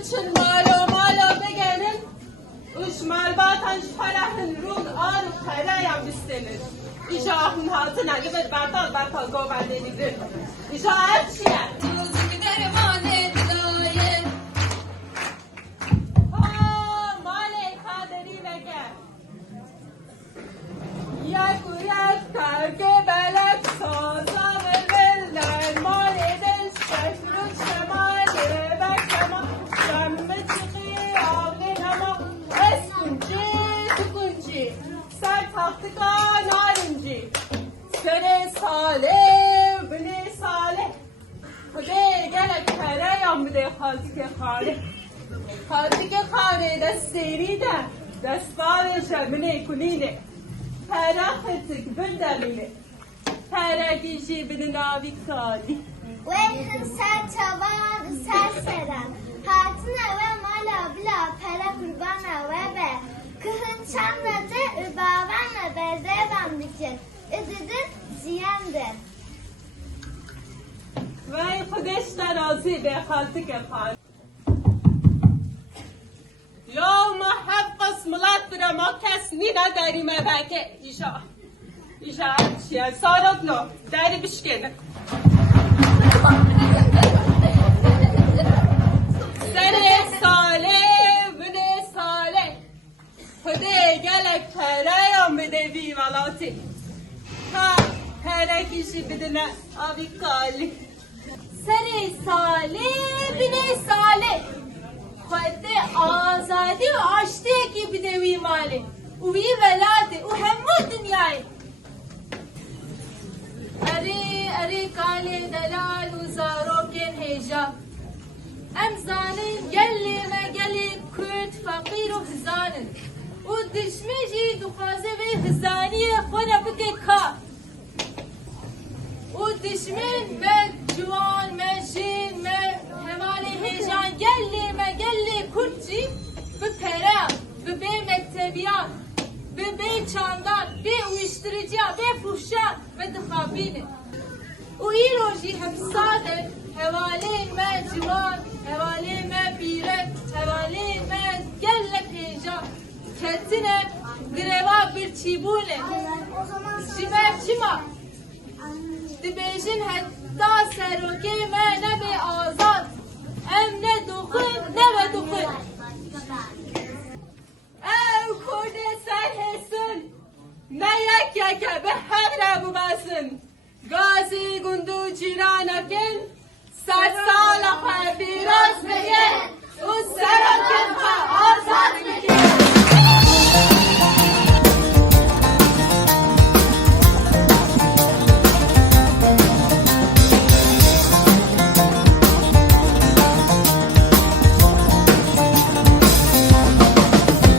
için malo begenin uş malbatan şparahın run arı karayam üstelir. İşahın hatın ali bir bartal govardenidir. İşahat şiyer. Tuzun dermanı daye. Male kaderi vege. Yak karge belek soza veller. Male den şehrün şemali beklema. Şemme çıkı avlin ama tukunci. Ser tahtıka narinci. Sere salih, bile salih. Kudey gelek tereyam bile hazike khale. Hazike khale desteri de. Destfare şemine kunine. Terahtık bindemine. Teragişi binavi kali. Ve ser çaban ser seren. Hatına ve mala bila pera kurbana ve be. Kıhın çanladı übavanla bezevan dikin. Üdüdün ziyandı. Vay خودش ترازی به خالتی که خال یا ما حق قسملات برا ما کس نی نداریم بلکه ایشا چیه سارت نو داری بشکنه سر ساله بده ساله خده گلک پرایم بده بی ولاتی ها پرکیشی بدونه آبی کالی Seri salih bine salih. Kudde azadi ve açtı ki bir de vimali. Uvi veladi u hemmu dünyayı. Eri kale delal u zaroken heja. Emzanin geli Kürt fakir u hızanin. U düşmeci duhaze ve hızaniye khona bike ka. O düşmen me civan me şin me hevali heyecan gelli kurtçi bu pera bu be mektebiyan bu be çandan be uyuşturucuya be fuhşa ve dıhabini o iroji hepsade hevali me civan hevali me biret hevali me gelle heyecan ketine greva bir çibule çima Dibêjin heta serokê me nebe azad em ne doxin neve doxin ev kurde ser hesin ne yeke be hevre bubesin gazi gundu cîranakin ser sala xwe bîra